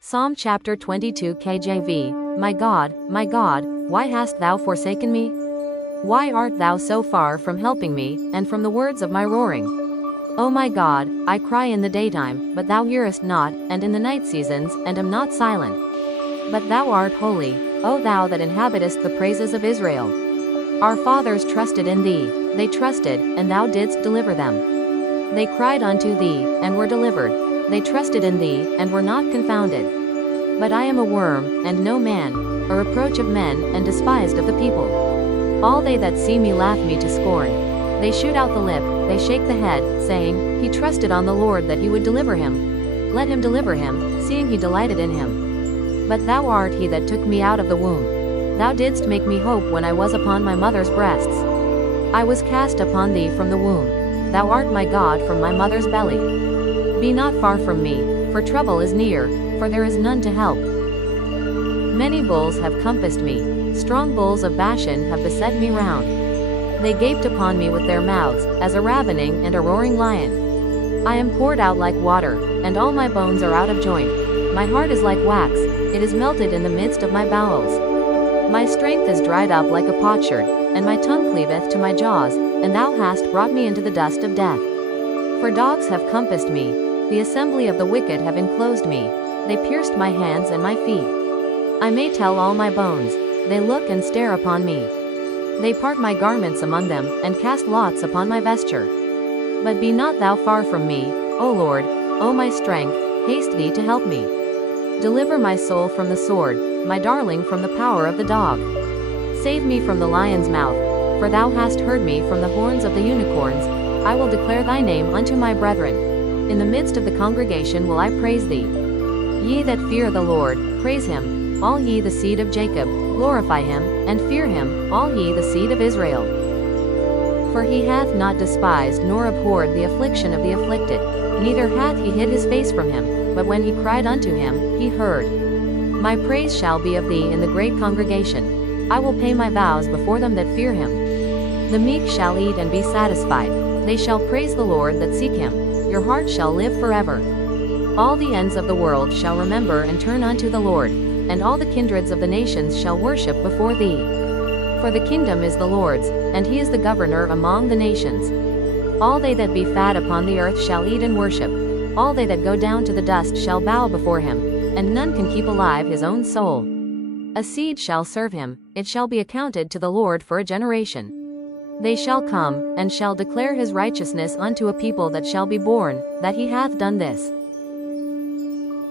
Psalm chapter 22 KJV. My God, why hast thou forsaken me? Why art thou so far from helping me, and from the words of my roaring? O my God, I cry in the daytime, but thou hearest not, and in the night seasons, and am not silent. But thou art holy, O thou that inhabitest the praises of Israel. Our fathers trusted in thee, they trusted, and thou didst deliver them. They cried unto thee, and were delivered. They trusted in thee, and were not confounded. But I am a worm, and no man, a reproach of men, and despised of the people. All they that see me laugh me to scorn. They shoot out the lip, they shake the head, saying, He trusted on the Lord that he would deliver him. Let him deliver him, seeing he delighted in him. But thou art he that took me out of the womb. Thou didst make me hope when I was upon my mother's breasts. I was cast upon thee from the womb. Thou art my God from my mother's belly. Be not far from me, for trouble is near, for there is none to help. Many bulls have compassed me, strong bulls of Bashan have beset me round. They gaped upon me with their mouths, as a ravening and a roaring lion. I am poured out like water, and all my bones are out of joint. My heart is like wax, it is melted in the midst of my bowels. My strength is dried up like a potsherd, and my tongue cleaveth to my jaws, and thou hast brought me into the dust of death. For dogs have compassed me, the assembly of the wicked have enclosed me, they pierced my hands and my feet. I may tell all my bones, they look and stare upon me. They part my garments among them, and cast lots upon my vesture. But be not thou far from me, O Lord, O my strength, haste thee to help me. Deliver my soul from the sword, my darling from the power of the dog. Save me from the lion's mouth, for thou hast heard me from the horns of the unicorns. I will declare thy name unto my brethren. In the midst of the congregation will I praise thee. Ye that fear the Lord, praise him, all ye the seed of Jacob, glorify him, and fear him, all ye the seed of Israel. For he hath not despised nor abhorred the affliction of the afflicted, neither hath he hid his face from him, but when he cried unto him, he heard. My praise shall be of thee in the great congregation. I will pay my vows before them that fear him. The meek shall eat and be satisfied. They shall praise the Lord that seek him. Your heart shall live forever. All the ends of the world shall remember and turn unto the Lord, and all the kindreds of the nations shall worship before thee. For the kingdom is the Lord's, and he is the governor among the nations. All they that be fat upon the earth shall eat and worship. All they that go down to the dust shall bow before him, and none can keep alive his own soul. A seed shall serve him, it shall be accounted to the Lord for a generation. They shall come, and shall declare his righteousness unto a people that shall be born, that he hath done this.